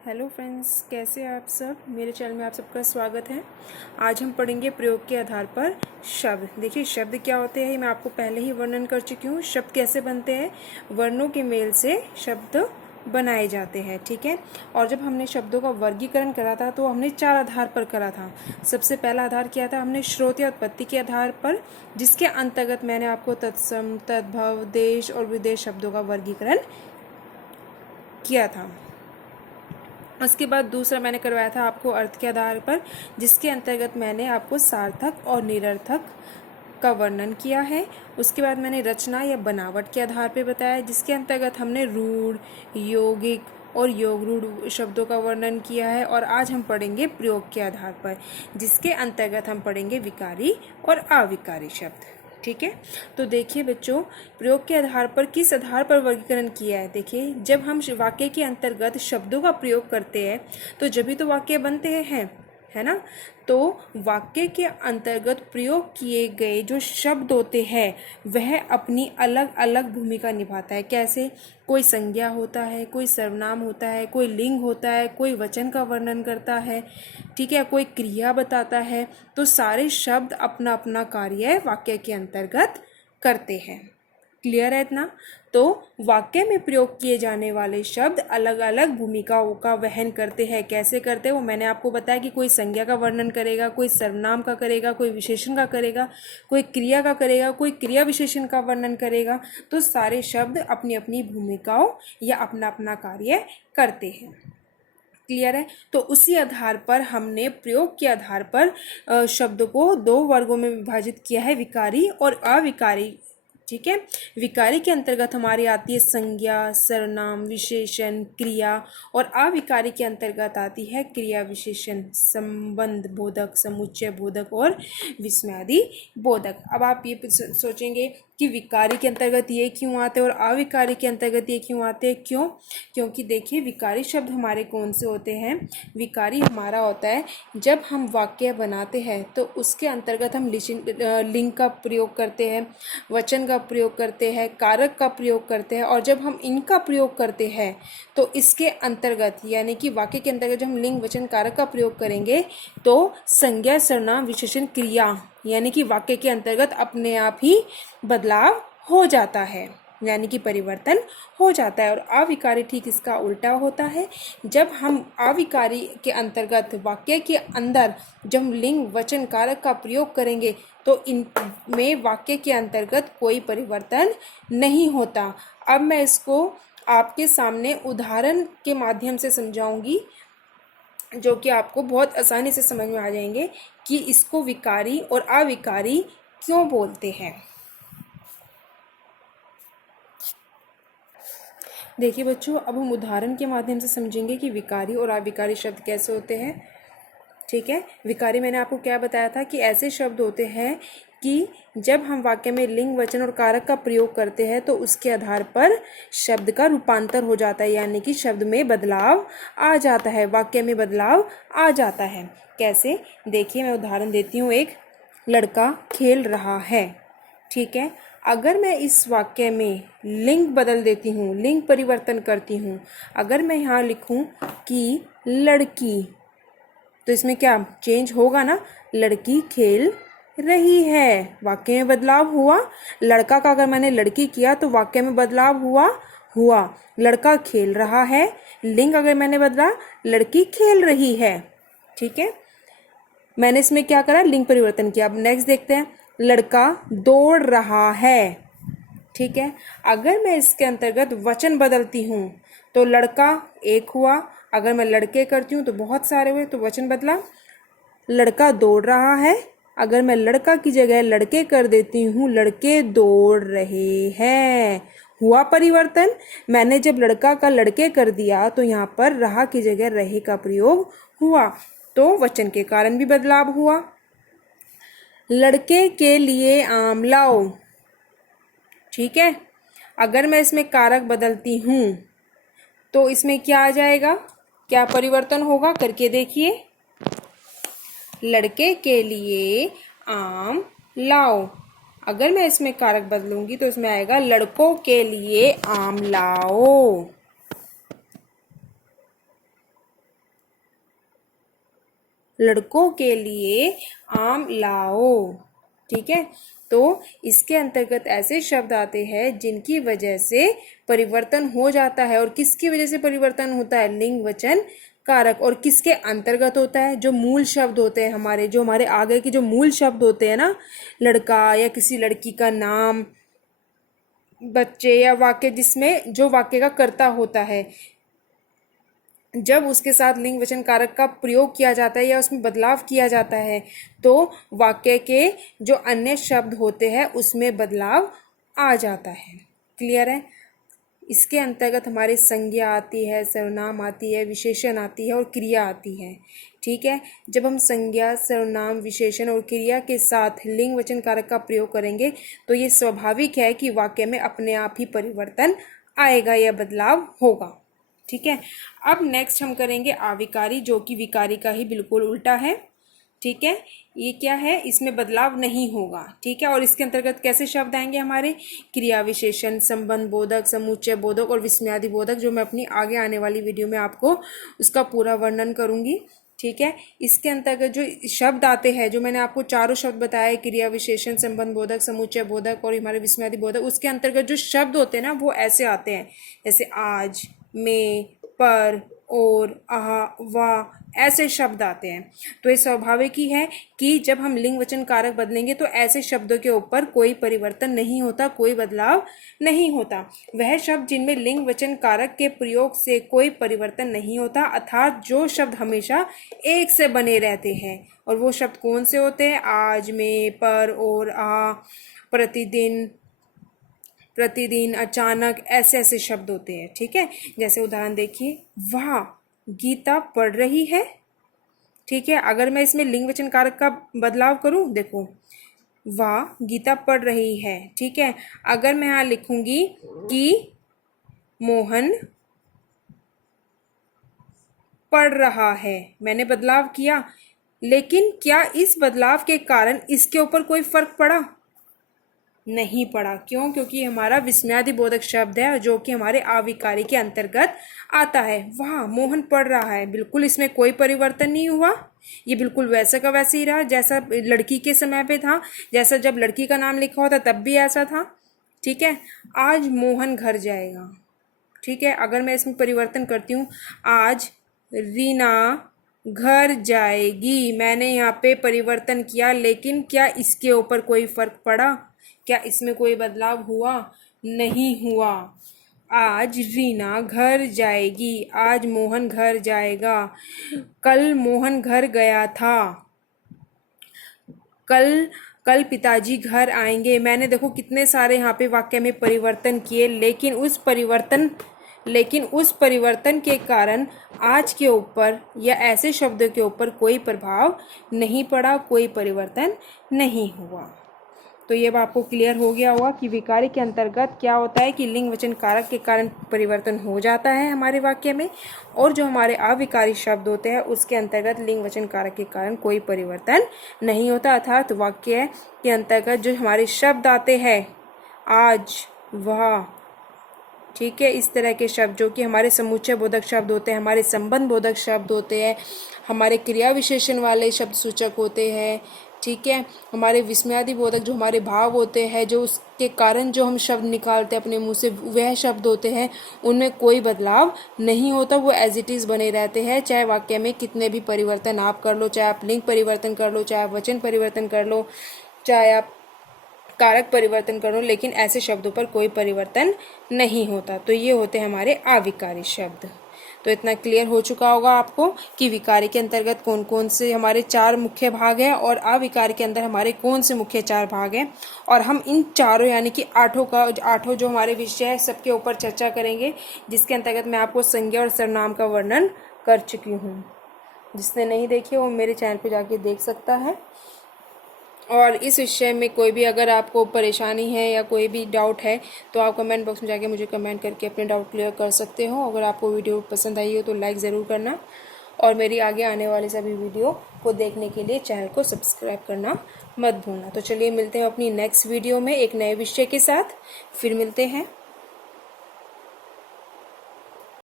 Hello friends, कैसे हैं आप सब। मेरे चैनल में आप सबका स्वागत है। आज हम पढ़ेंगे प्रयोग के आधार पर शब्द। देखिए, शब्द क्या होते हैं मैं आपको पहले ही वर्णन कर चुकी हूँ। शब्द कैसे बनते हैं, वर्णों के मेल से शब्द बनाए जाते हैं, ठीक है। और जब हमने शब्दों का वर्गीकरण करा था तो हमने 4 आधार पर करा था। सबसे पहला आधार क्या था, हमने स्रोत या उत्पत्ति के आधार पर, जिसके अंतर्गत मैंने आपको तत्सम, तद्भव, देश और विदेश शब्दों का वर्गीकरण किया था। उसके बाद दूसरा मैंने करवाया था आपको अर्थ के आधार पर, जिसके अंतर्गत मैंने आपको सार्थक और निरर्थक का वर्णन किया है। उसके बाद मैंने रचना या बनावट के आधार पर बताया, जिसके अंतर्गत हमने रूढ़, यौगिक और योगरूढ़ शब्दों का वर्णन किया है। और आज हम पढ़ेंगे प्रयोग के आधार पर, जिसके अंतर्गत हम पढ़ेंगे विकारी और अविकारी शब्द, ठीक है। तो देखिए बच्चों, प्रयोग के आधार पर किस आधार पर वर्गीकरण किया है। देखिए, जब हम वाक्य के अंतर्गत शब्दों का प्रयोग करते हैं तो जब भी तो वाक्य बनते हैं, है ना। तो वाक्य के अंतर्गत प्रयोग किए गए जो शब्द होते हैं वह अपनी अलग अलग भूमिका निभाता है। कैसे, कोई संज्ञा होता है, कोई सर्वनाम होता है, कोई लिंग होता है, कोई वचन का वर्णन करता है, ठीक है, कोई क्रिया बताता है। तो सारे शब्द अपना अपना कार्य वाक्य के अंतर्गत करते हैं। क्लियर है इतना। तो वाक्य में प्रयोग किए जाने वाले शब्द अलग अलग भूमिकाओं का वहन करते हैं। कैसे करते हैं वो मैंने आपको बताया कि कोई संज्ञा का वर्णन करेगा, कोई सर्वनाम का करेगा, कोई विशेषण का करेगा, कोई क्रिया का करेगा, कोई क्रिया विशेषण का वर्णन करेगा। तो सारे शब्द अपनी अपनी भूमिकाओं या अपना अपना कार्य करते हैं। क्लियर है। तो उसी आधार पर हमने प्रयोग के आधार पर शब्द को 2 वर्गों में विभाजित किया है, विकारी और अविकारी, ठीक है। विकारी के अंतर्गत हमारी आती है संज्ञा, सर्वनाम, विशेषण, क्रिया। और अविकारी के अंतर्गत आती है क्रिया, विशेषण, संबंध बोधक, समुच्चय बोधक और विस्मयादि बोधक। अब आप ये सोचेंगे कि विकारी के अंतर्गत ये क्यों आते हैं और अविकारी के अंतर्गत ये क्यों आते हैं। क्यों? क्योंकि देखिए, विकारी शब्द हमारे कौन से होते हैं। विकारी हमारा होता है जब हम वाक्य बनाते हैं तो उसके अंतर्गत हम लिंग का प्रयोग करते हैं, वचन का प्रयोग करते हैं, कारक का प्रयोग करते हैं। और जब हम इनका प्रयोग करते हैं तो इसके अंतर्गत, यानी कि वाक्य के अंतर्गत जब हम लिंग, वचन, कारक का प्रयोग करेंगे तो संज्ञा, सर्वनाम, विशेषण, क्रिया यानी कि वाक्य के अंतर्गत अपने आप ही बदलाव हो जाता है, यानी कि परिवर्तन हो जाता है। और अविकारी ठीक इसका उल्टा होता है। जब हम अविकारी के अंतर्गत वाक्य के अंदर जब हम लिंग, वचन, कारक का प्रयोग करेंगे तो इनमें वाक्य के अंतर्गत कोई परिवर्तन नहीं होता। अब मैं इसको आपके सामने उदाहरण के माध्यम से समझाऊंगी, जो कि आपको बहुत आसानी से समझ में आ जाएंगे कि इसको विकारी और अविकारी क्यों बोलते हैं। देखिए बच्चों, अब हम उदाहरण के माध्यम से समझेंगे कि विकारी और अविकारी शब्द कैसे होते हैं, ठीक है। विकारी मैंने आपको क्या बताया था कि ऐसे शब्द होते हैं कि जब हम वाक्य में लिंग, वचन और कारक का प्रयोग करते हैं तो उसके आधार पर शब्द का रूपांतर हो जाता है, यानी कि शब्द में बदलाव आ जाता है, वाक्य में बदलाव आ जाता है। कैसे, देखिए मैं उदाहरण देती हूँ। एक लड़का खेल रहा है, ठीक है। अगर मैं इस वाक्य में लिंग बदल देती हूँ, लिंग परिवर्तन करती हूँ, अगर मैं यहाँ लिखूँ कि लड़की, तो इसमें क्या चेंज होगा ना, लड़की खेल रही है, वाक्य में बदलाव हुआ। लड़का का अगर मैंने लड़की किया तो वाक्य में बदलाव हुआ। लड़का खेल रहा है, लिंग अगर मैंने बदला, लड़की खेल रही है, ठीक है। मैंने इसमें क्या करा, लिंग परिवर्तन किया। अब नेक्स्ट देखते हैं, लड़का दौड़ रहा है, ठीक है। अगर मैं इसके अंतर्गत वचन बदलती हूँ तो लड़का एक हुआ, अगर मैं लड़के करती हूँ तो बहुत सारे हुए, तो वचन बदला। लड़का दौड़ रहा है, अगर मैं लड़का की जगह लड़के कर देती हूँ, लड़के दौड़ रहे हैं, हुआ परिवर्तन। मैंने जब लड़का का लड़के कर दिया तो यहाँ पर रहा की जगह रहे का प्रयोग हुआ, तो वचन के कारण भी बदलाव हुआ। लड़के के लिए आम लाओ, ठीक है। अगर मैं इसमें कारक बदलती हूँ तो इसमें क्या आ जाएगा, क्या परिवर्तन होगा, करके देखिए। लड़के के लिए आम लाओ, अगर मैं इसमें कारक बदलूंगी तो इसमें आएगा लड़कों के लिए आम लाओ। लड़कों के लिए आम लाओ। ठीक है, तो इसके अंतर्गत ऐसे शब्द आते हैं जिनकी वजह से परिवर्तन हो जाता है। और किसकी वजह से परिवर्तन होता है? लिंग वचन कारक। और किसके अंतर्गत होता है? जो मूल शब्द होते हैं हमारे, जो हमारे आगे के जो मूल शब्द होते हैं ना, लड़का या किसी लड़की का नाम, बच्चे या वाक्य, जिसमें जो वाक्य का कर्ता होता है, जब उसके साथ लिंग वचन कारक का प्रयोग किया जाता है या उसमें बदलाव किया जाता है तो वाक्य के जो अन्य शब्द होते हैं उसमें बदलाव आ जाता है। क्लियर है? इसके अंतर्गत हमारी संज्ञा आती है, सर्वनाम आती है, विशेषण आती है और क्रिया आती है। ठीक है, जब हम संज्ञा, सर्वनाम, विशेषण और क्रिया के साथ लिंग वचन कारक का प्रयोग करेंगे तो ये स्वाभाविक है कि वाक्य में अपने आप ही परिवर्तन आएगा या बदलाव होगा। ठीक है, अब नेक्स्ट हम करेंगे आविकारी, जो कि विकारी का ही बिल्कुल उल्टा है। ठीक है, ये क्या है? इसमें बदलाव नहीं होगा। ठीक है, और इसके अंतर्गत कैसे शब्द आएंगे हमारे? क्रिया विशेषण, संबंध बोधक, समुच्चय बोधक और विस्मयादि बोधक, जो मैं अपनी आगे आने वाली वीडियो में आपको उसका पूरा वर्णन करूंगी। ठीक है, इसके अंतर्गत जो शब्द आते हैं, जो मैंने आपको चारों शब्द बताए, क्रिया विशेषण, संबंध बोधक, समुच्चय बोधक और हमारे विस्मयादि बोधक, उसके अंतर्गत जो शब्द होते हैं ना वो ऐसे आते हैं, जैसे आज, में, पर, और, आहा, वाह, ऐसे शब्द आते हैं। तो ये स्वाभाविक ही है कि जब हम लिंग वचन कारक बदलेंगे तो ऐसे शब्दों के ऊपर कोई परिवर्तन नहीं होता, कोई बदलाव नहीं होता। वह शब्द जिनमें लिंग वचन कारक के प्रयोग से कोई परिवर्तन नहीं होता, अर्थात जो शब्द हमेशा एक से बने रहते हैं। और वो शब्द कौन से होते हैं? आज, में, पर, और, आहा, प्रतिदिन, प्रतिदिन, अचानक, ऐसे ऐसे शब्द होते हैं। ठीक है, जैसे उदाहरण देखिए, वाह, गीता पढ़ रही है। ठीक है, अगर मैं इसमें लिंग वचन कारक का बदलाव करूं, देखो, वाह, गीता पढ़ रही है। ठीक है, अगर मैं यहाँ लिखूंगी कि मोहन पढ़ रहा है, मैंने बदलाव किया, लेकिन क्या इस बदलाव के कारण इसके ऊपर कोई फर्क पड़ा? नहीं पड़ा। क्यों? क्योंकि हमारा विस्मयादि बोधक शब्द है जो कि हमारे आविकारी के अंतर्गत आता है। वाह, मोहन पढ़ रहा है, बिल्कुल इसमें कोई परिवर्तन नहीं हुआ, ये बिल्कुल वैसा का वैसे ही रहा जैसा लड़की के समय पे था, जैसा जब लड़की का नाम लिखा होता तब भी ऐसा था। ठीक है, आज मोहन घर जाएगा। ठीक है, अगर मैं इसमें परिवर्तन करती हूँ, आज रीना घर जाएगी, मैंने यहाँ पे परिवर्तन किया, लेकिन क्या इसके ऊपर कोई फर्क पड़ा? क्या इसमें कोई बदलाव हुआ? नहीं हुआ। आज रीना घर जाएगी, आज मोहन घर जाएगा, कल मोहन घर गया था, कल पिताजी घर आएंगे। मैंने देखो कितने सारे यहाँ पे वाक्य में परिवर्तन किए, लेकिन उस परिवर्तन के कारण आज के ऊपर या ऐसे शब्दों के ऊपर कोई प्रभाव नहीं पड़ा, कोई परिवर्तन नहीं हुआ। तो ये आपको क्लियर हो गया होगा कि विकारी के अंतर्गत क्या होता है कि लिंग वचन कारक के कारण परिवर्तन हो जाता है हमारे वाक्य में, और जो हमारे अविकारी शब्द होते हैं उसके अंतर्गत लिंग वचन कारक के कारण कोई परिवर्तन नहीं होता। अर्थात वाक्य के अंतर्गत जो हमारे शब्द आते हैं, आज, वह, ठीक है, इस तरह के शब्द जो कि हमारे समुच्चय बोधक शब्द होते हैं, हमारे संबंध बोधक शब्द होते हैं, हमारे क्रिया विशेषण वाले शब्द सूचक होते हैं। ठीक है, हमारे विस्मयादि बोधक जो हमारे भाव होते हैं, जो उसके कारण जो हम शब्द निकालते हैं अपने मुंह से, वह शब्द होते हैं, उनमें कोई बदलाव नहीं होता, वो एज इट इज़ बने रहते हैं। चाहे वाक्य में कितने भी परिवर्तन आप कर लो, चाहे आप लिंग परिवर्तन कर लो, चाहे आप वचन परिवर्तन कर लो, चाहे आप कारक परिवर्तन कर लो, लेकिन ऐसे शब्दों पर कोई परिवर्तन नहीं होता। तो ये होते हैं हमारे अविकारी शब्द। तो इतना क्लियर हो चुका होगा आपको कि विकारी के अंतर्गत कौन कौन से हमारे 4 मुख्य भाग हैं और अविकारी के अंदर हमारे कौन से मुख्य 4 भाग हैं, और हम इन चारों यानी कि 8 जो हमारे विषय है सबके ऊपर चर्चा करेंगे, जिसके अंतर्गत मैं आपको संज्ञा और सर्वनाम का वर्णन कर चुकी हूँ। जिसने नहीं देखी वो मेरे चैनल पर जाके देख सकता है। और इस विषय में कोई भी अगर आपको परेशानी है या कोई भी डाउट है तो आप कमेंट बॉक्स में जाके मुझे कमेंट करके अपने डाउट क्लियर कर सकते हो। अगर आपको वीडियो पसंद आई हो तो लाइक ज़रूर करना, और मेरी आगे आने वाले सभी वीडियो को देखने के लिए चैनल को सब्सक्राइब करना मत भूलना। तो चलिए मिलते हैं अपनी नेक्स्ट वीडियो में एक नए विषय के साथ, फिर मिलते हैं।